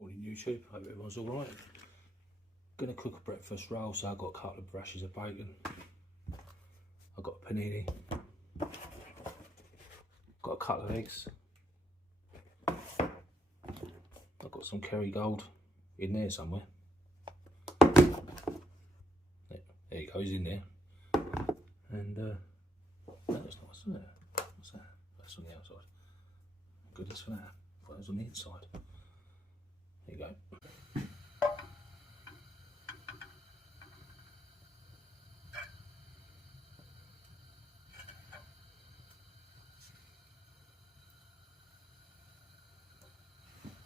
Morning YouTube, hope everyone's alright. Gonna cook a breakfast roll, so I've got a couple of rashers of bacon. I've got a panini. Got a couple of eggs. I've got some kerrygold in there somewhere. There you go, he's in there. And that looks nice, isn't it? What's that? That's on the outside. Goodness for that. Put those on the inside. There you go.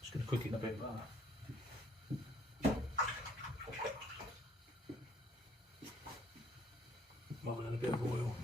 Just going to cook it in a bit of butter. Rather than a bit of oil.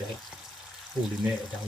Okay, all in there today.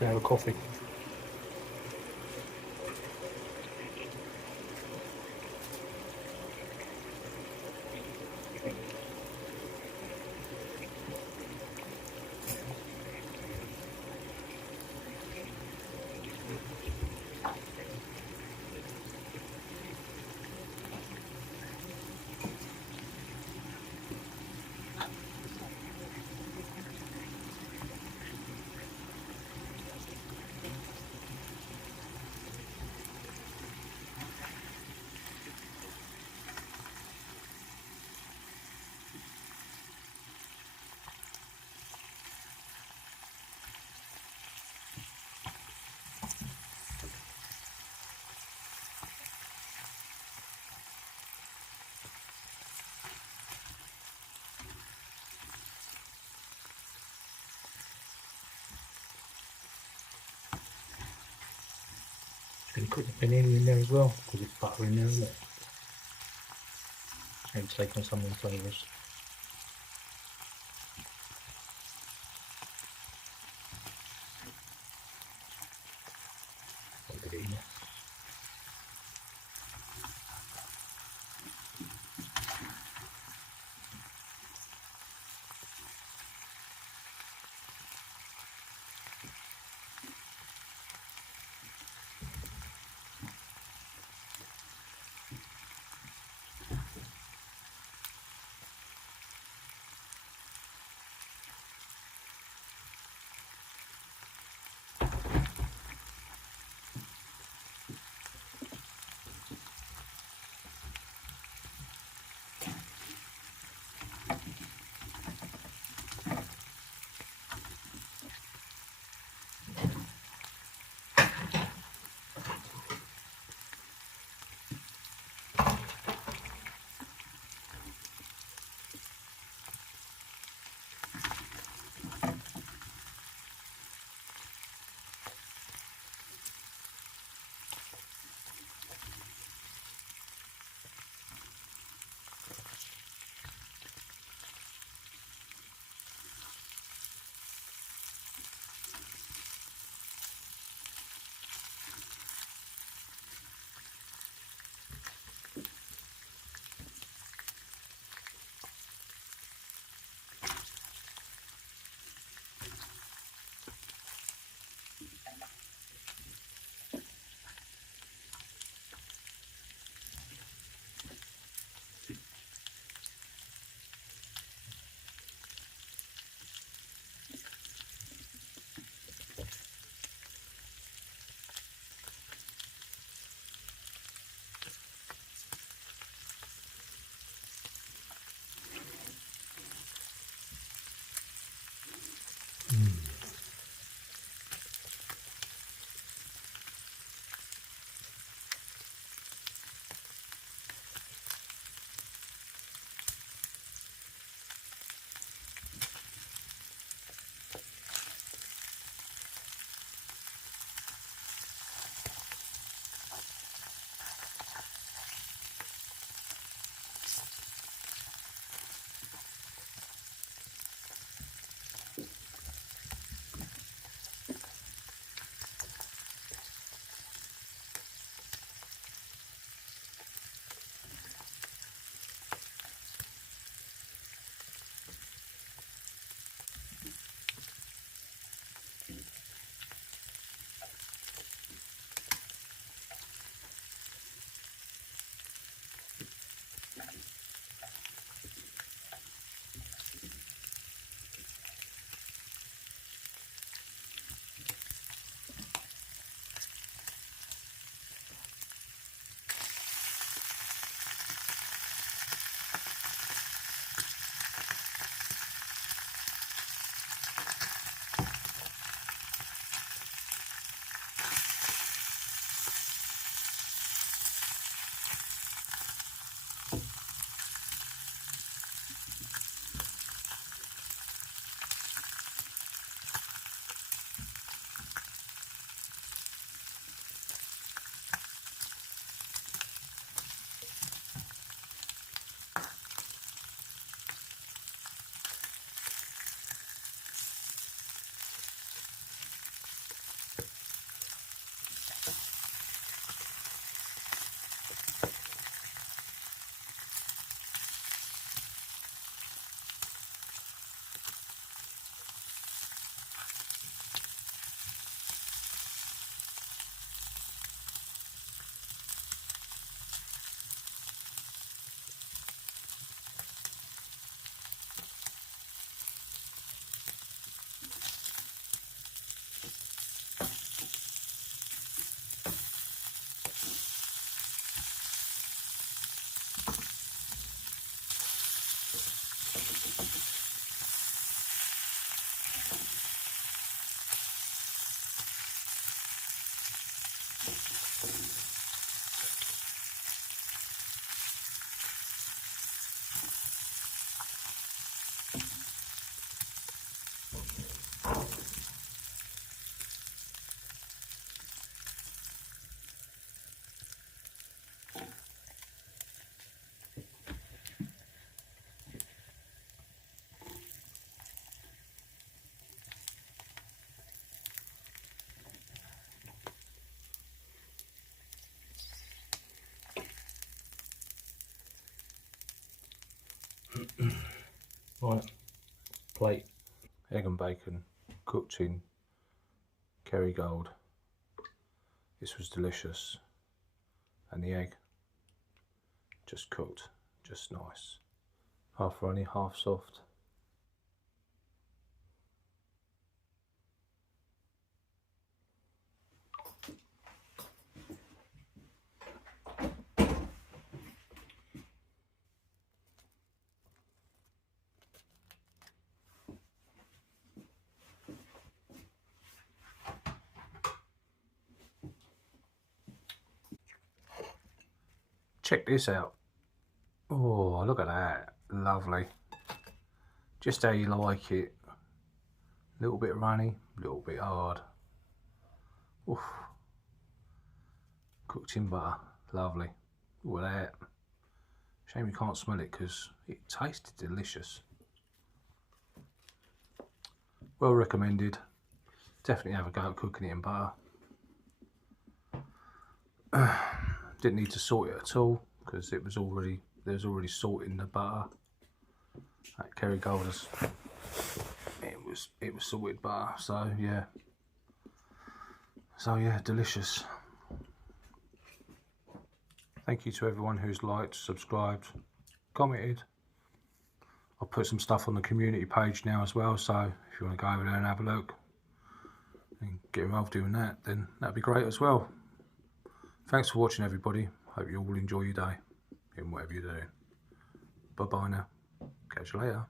Have a coffee. Can you put the panini in there as well? Because it's butter in there, isn't it? And take on some of the flavours. Look at it in there. Right, plate. Egg and bacon cooked in Kerrygold. This was delicious, and the egg just cooked, just nice. Half runny, half soft. Check this out. Oh, look at that. Lovely. Just how you like it. A little bit runny, a little bit hard. Oof. Cooked in butter. Lovely. Look at that. Shame you can't smell it because it tasted delicious. Well recommended. Definitely have a go at cooking it in butter. Didn't need to salt it at all because there's already salt in the butter. That Kerrygold, it was salted butter, so yeah, delicious. Thank you to everyone who's liked, subscribed, commented. I'll put some stuff on the community page now as well, so if you want to go over there and have a look and get involved doing that, then that'd be great as well. Thanks for watching, everybody. Hope you all enjoy your day in whatever you're doing. Bye bye now. Catch you later.